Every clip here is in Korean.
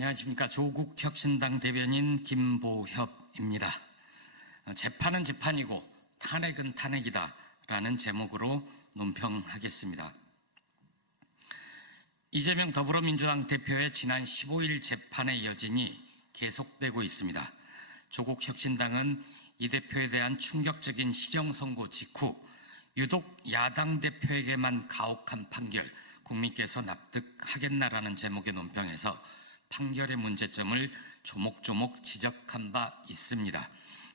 안녕하십니까. 조국혁신당 대변인 김보협입니다. 재판은 재판이고 탄핵은 탄핵이다 라는 제목으로 논평하겠습니다. 이재명 더불어민주당 대표의 지난 15일 재판의 여진이 계속되고 있습니다. 조국혁신당은 이 대표에 대한 충격적인 실형 선고 직후 유독 야당 대표에게만 가혹한 판결, 국민께서 납득하겠나라는 제목의 논평에서 판결의 문제점을 조목조목 지적한 바 있습니다.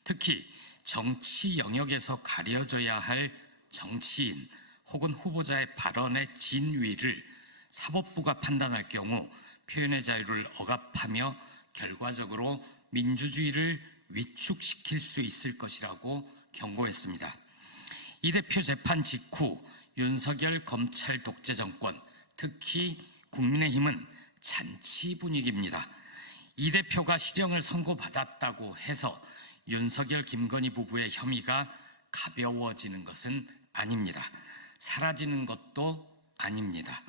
특히 정치 영역에서 가려져야 할 정치인 혹은 후보자의 발언의 진위를 사법부가 판단할 경우 표현의 자유를 억압하며 결과적으로 민주주의를 위축시킬 수 있을 것이라고 경고했습니다. 이 대표 재판 직후 윤석열 검찰 독재 정권, 특히 국민의힘은 잔치 분위기입니다. 이 대표가 실형을 선고받았다고 해서 윤석열, 김건희 부부의 혐의가 가벼워지는 것은 아닙니다. 사라지는 것도 아닙니다.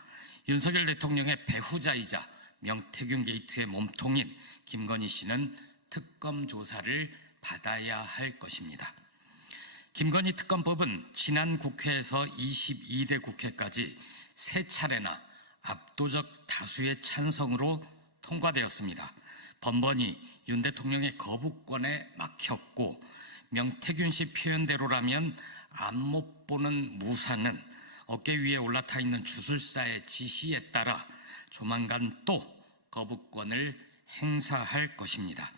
윤석열 대통령의 배후자이자 명태균 게이트의 몸통인 김건희 씨는 특검 조사를 받아야 할 것입니다. 김건희 특검법은 지난 국회에서 22대 국회까지 3차례나 압도적 다수의 찬성으로 통과되었습니다. 번번이 윤 대통령의 거부권에 막혔고 명태균 씨 표현대로라면 앞못 보는 무사는 어깨 위에 올라타 있는 주술사의 지시에 따라 조만간 또 거부권을 행사할 것입니다.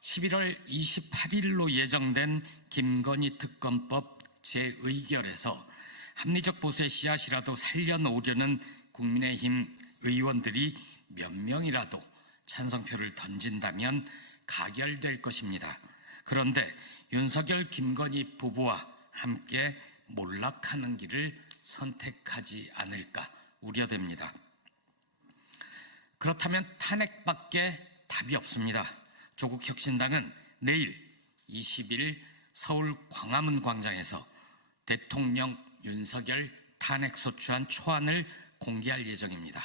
11월 28일로 예정된 김건희 특검법 재의결에서 합리적 보수의 씨앗이라도 살려놓으려는 국민의힘 의원들이 몇 명이라도 찬성표를 던진다면 가결될 것입니다. 그런데 윤석열, 김건희 부부와 함께 몰락하는 길을 선택하지 않을까 우려됩니다. 그렇다면 탄핵밖에 답이 없습니다. 조국혁신당은 내일 20일 서울 광화문 광장에서 대통령 윤석열 탄핵소추안 초안을 공개할 예정입니다.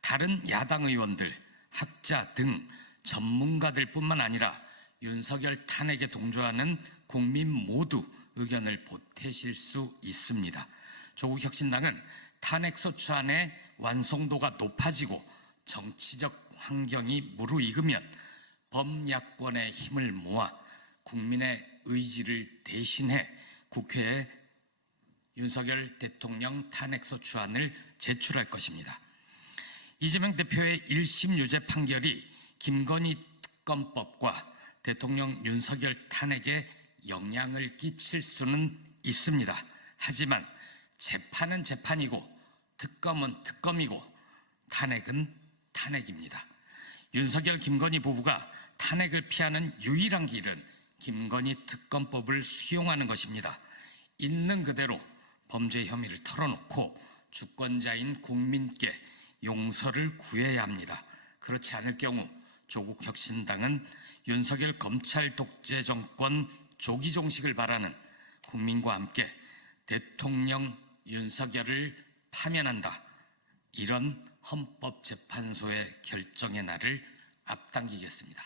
다른 야당 의원들, 학자 등 전문가들 뿐만 아니라 윤석열 탄핵에 동조하는 국민 모두 의견을 보태실 수 있습니다. 조국혁신당은 탄핵소추안의 완성도가 높아지고 정치적 환경이 무르익으면 범야권의 힘을 모아 국민의 의지를 대신해 국회에 윤석열 대통령 탄핵소추안을 제출할 것입니다. 이재명 대표의 1심 유죄 판결이 김건희 특검법과 대통령 윤석열 탄핵에 영향을 끼칠 수는 있습니다. 하지만 재판은 재판이고 특검은 특검이고 탄핵은 탄핵입니다. 윤석열, 김건희 부부가 탄핵을 피하는 유일한 길은 김건희 특검법을 수용하는 것입니다. 있는 그대로 범죄 혐의를 털어놓고 주권자인 국민께 용서를 구해야 합니다. 그렇지 않을 경우 조국혁신당은 윤석열 검찰 독재 정권 조기 종식을 바라는 국민과 함께 대통령 윤석열을 파면한다. 이런 헌법재판소의 결정의 날을 앞당기겠습니다.